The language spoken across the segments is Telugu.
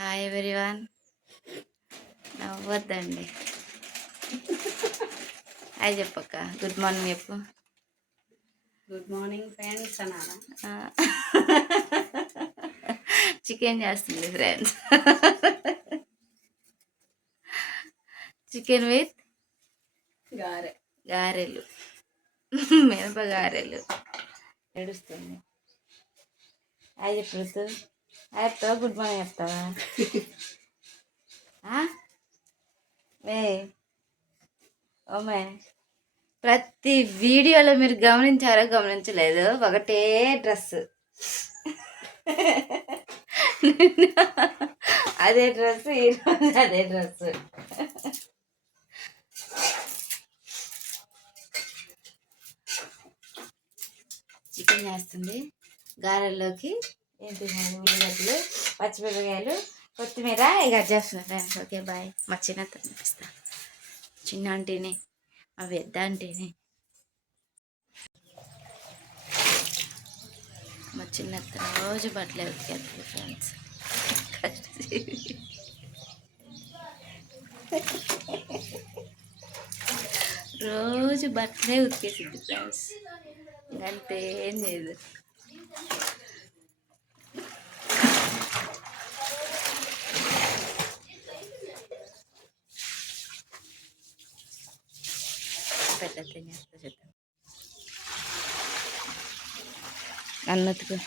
Hi everyone. నవ్వద్దండి. హాయ్ చెప్పక్క. గుడ్ మార్నింగ్ చెప్పు. గుడ్ మార్నింగ్ ఫ్రెండ్స్ అనాలా? చికెన్ చేస్తుంది ఫ్రెండ్స్. చికెన్ విత్ గారెలు, మినప గారెలు. ఏడుస్తుంది. హాయ్ చెప్పు. హాయ్ చెప్తావా? గుడ్ మార్నింగ్ చెప్తావా? మే ఓమే, ప్రతి వీడియోలో మీరు గమనించారో గమనించలేదు, ఒకటే డ్రెస్. అదే డ్రెస్, ఈరోజు అదే డ్రెస్. చికెన్ చేస్తుంది. గారెల్లోకి ఏంటి, ఉల్లిగడ్డలు, పచ్చిమిరపకాయలు, కొత్తిమీర ఇక చేస్తున్నా ఫ్రెండ్స్. Okay bye. మా చిన్న కనిపిస్తా, చిన్న ఆంటీని, మా పెద్ద ఆంటీని. మా చిన్న రోజు బట్టలే ఉతికేస్తుంది ఫ్రెండ్స్. రోజు బట్టలే ఉతికేసింది ఫ్రెండ్స్. ఇంకంతే, ఏం లేదు. చెప్తాను అన్నట్టుగా.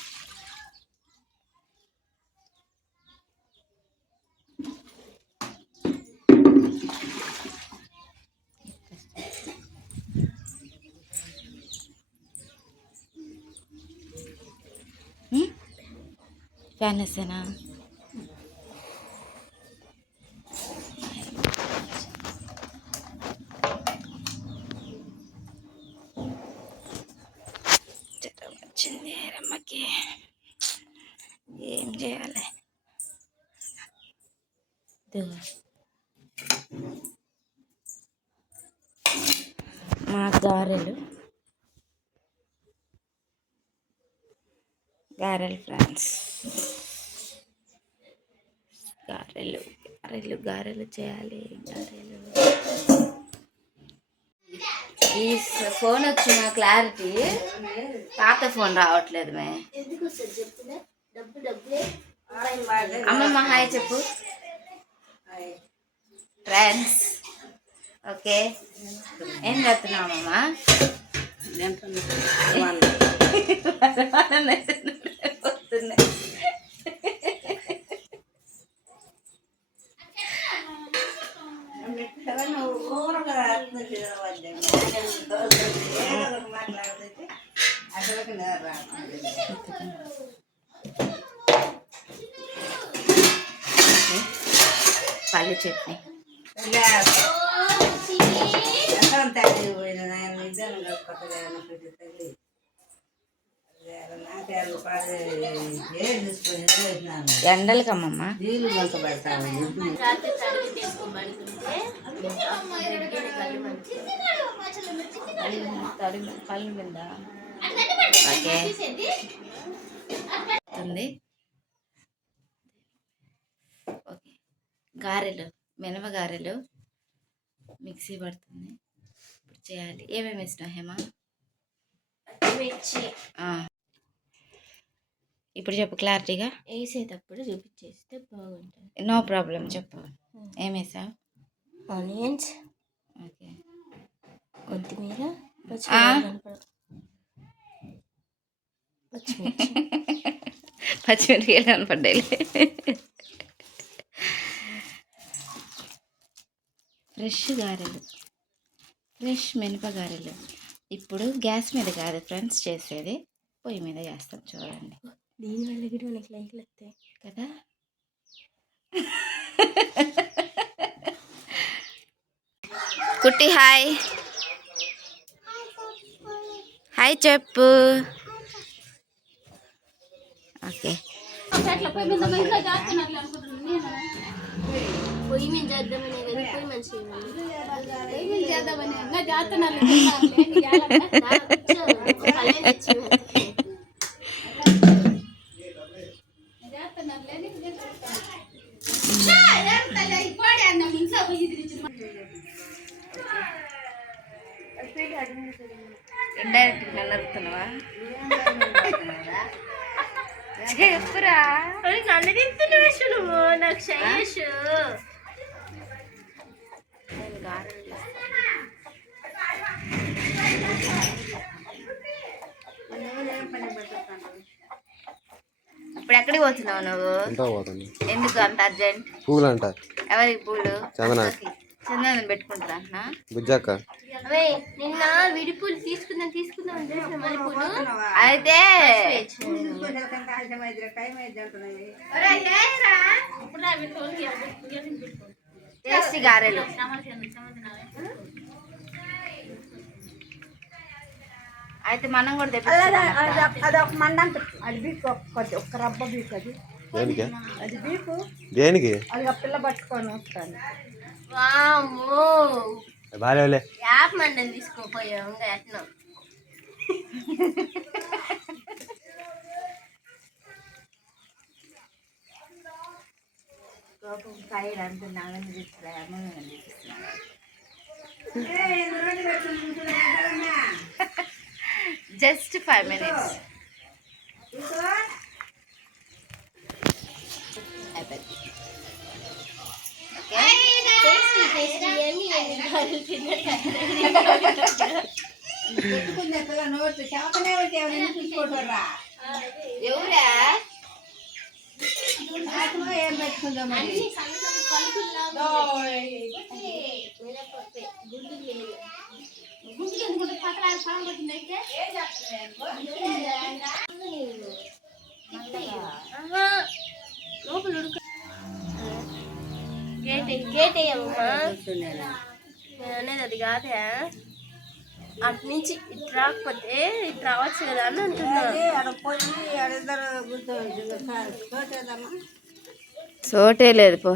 ఫ్యాన్ వేసేనా? వచ్చింది రమ్మకి, ఏం చేయాలి? మా గారెలు ఫ్రెండ్స్. గారెలు చేయాలి. ఈ ఫోన్ వచ్చిన క్లారిటీ పాత ఫోన్ రావట్లేదు. మే అమ్మమ్మ హాయ్ చెప్పు ఫ్రెండ్స్. ఓకే, ఏం చేస్తున్నావు అమ్మమ్మ? పల్లి చట్నీ. ఎండలకమ్మమ్మ పళ్ళు మీద. Okay okay. గారెలు, మినప గారెలు మిక్సీ పడుతుంది. ఇప్పుడు చేయాలి. ఏమేమి వేసినావు హేమ? ఇప్పుడు చెప్పు క్లారిటీగా. వేసేటప్పుడు చూపించేస్తే బాగుంటుంది. నో ప్రాబ్లం, చెప్పు. ఏం వేసావు? ఆనియన్స్, ఓకే, కొత్తిమీర, పచ్చిమిరపకాయలు కనపడ్డాయి. ఫ్రెష్ గారెలు, ఫ్రెష్ మినప గారెలు. ఇప్పుడు గ్యాస్ మీద కాదు ఫ్రెండ్స్ చేసేది, పొయ్యి మీద చేస్తాం. చూడండి, దీనివల్ల కూడా మనకి లైక్లు వస్తాయి కదా. కుట్టి హాయ్. హాయ్ చెప్పు. ఓకే, పొయ్యి మీద చేద్దామనే కదా, పొయ్యి మంచిగా చేద్దామని ఇండైరెక్ట్ నడుపుతున్నావా? చెప్పురా. నన్ను తింటున్నావు నువ్వు, నాకు శైలేష్. ఇప్పుడు ఎక్కడికి పోతున్నావు నువ్వు? ఎందుకు అంత అర్జెంట్? పూలు అంట. ఎవరికి పూలు? చందనాకి. చందనం పెట్టుకుంటారా అన్న? బుజ్జక్క. అవే నిన్న విడిపూలు తీసుకుందాం మల్లెపూలు అయితే టేస్టీ గారెలు. అయితే మనం కూడా అదొక మండంత అది బీక్ ఒక్క రబ్బ బీక్ అది దేనికి? అది బీకు దేనికి? అది ఆ పిల్ల పట్టుకొని వస్తాను. వామ్మో బాగాలే. యాప్ మండలి తీసుకోపోయాం ఇంకా ఎట్లా. సైడ్ అంటున్నాను జస్ట్ 5 minutes. ఎవరా ఏం పెట్టుకుందాం మరి? లోపల ఉడక గేట్ వేయమ్మా అనేది అది కాదే. అటు నుంచి ఇటు రాకపోతే ఇటు రావచ్చు కదా అని అంటున్నా. సోటే లేదు పో.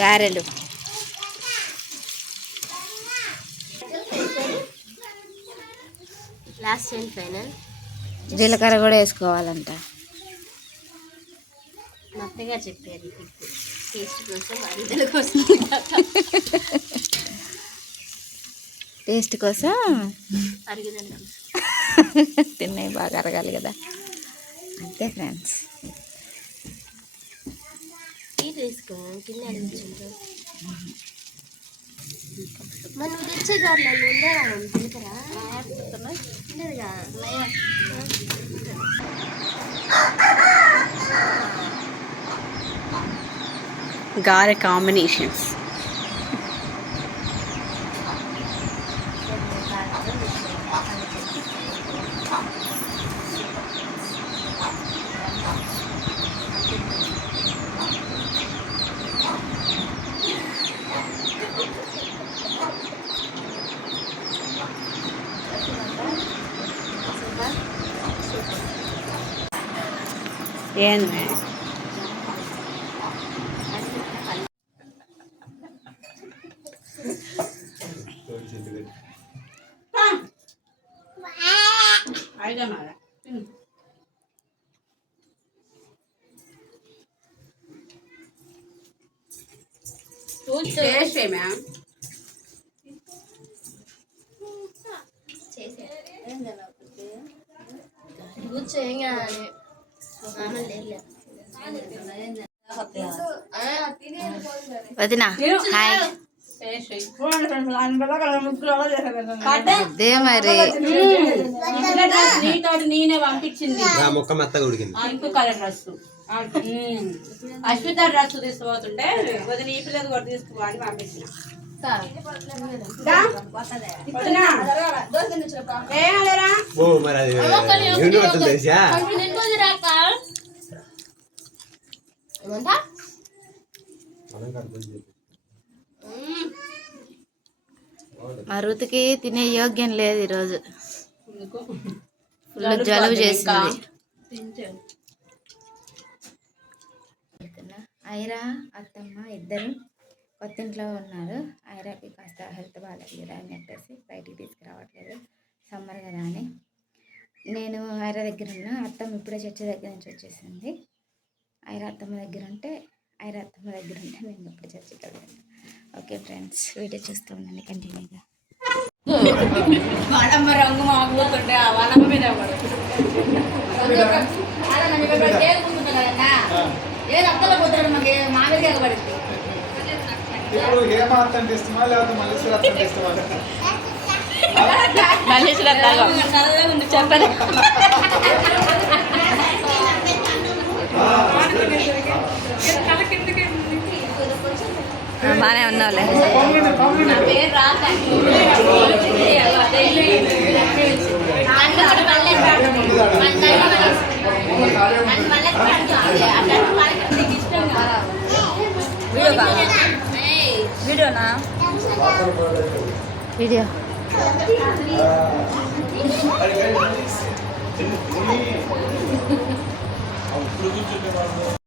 గారెలు లాస్ట్ అండ్ ఫైనల్. జీలకర్ర కూడా వేసుకోవాలంట. మెత్తగా చెప్పారు టేస్ట్ కోసం, అరుగుదల కోసం. టేస్ట్ కోసం, అరుగుదల కోసం. తిన్నాయి బాగా అరగాలి కదా. అంతే ఫ్రెండ్స్. టీట్ వేసుకో కింద అడిగించు. మనం తెచ్చే గారెలు ఉండేవా జీలకర్ర? ఉండదుగా. గారె కాంబినేషన్స్. ఏంది వదినా హాయ్. అదే మరి నేనే పంపించింది మొక్క మెత్తగా ఉడికింది. Pink colour dress. Ashwitha dress తీసుకుపోతుంటే వదిన ఈ పిల్లలు కూడా తీసుకోవాలి పంపించిన. మా రుతికి తినే యోగ్యం లేదు ఈరోజు. ఫుల్ జలుబు చేసింది. ఐరా అత్తమ్మ ఇద్దరు కొత్తింట్లో ఉన్నారు. ఐరాకి కాస్త హెల్త్ బాగాలేదు కదా అని చెప్పేసి బయటికి తీసుకురావట్లేదు, సమ్మర్ కదా అని. నేను ఐరా దగ్గర ఉన్నా. అత్తమ్మ ఇప్పుడే చర్చి దగ్గర నుంచి వచ్చేసింది. ఐరా అత్తమ్మ దగ్గర ఉంటే నేను ఇప్పుడు చర్చికి వెళ్ళాను. ఓకే ఫ్రెండ్స్, వీడియో చూస్తూ ఉండండి కంటిన్యూగా. వాడమ్మ రంగు మాకుతుంటే ఆ వాళ్ళమ్మ మీద ఏది అత్తలో పోతాడు మాకు మా మీద ఎగబడింది. ఇప్పుడు హేమ అత్తంటే ఇష్టమా లేకపోతే మల్లేశ్వర అత్తంటే ఇష్టమా? చెప్పండి. బాగానే ఉన్నావులే. వీడియోనా? వీడియో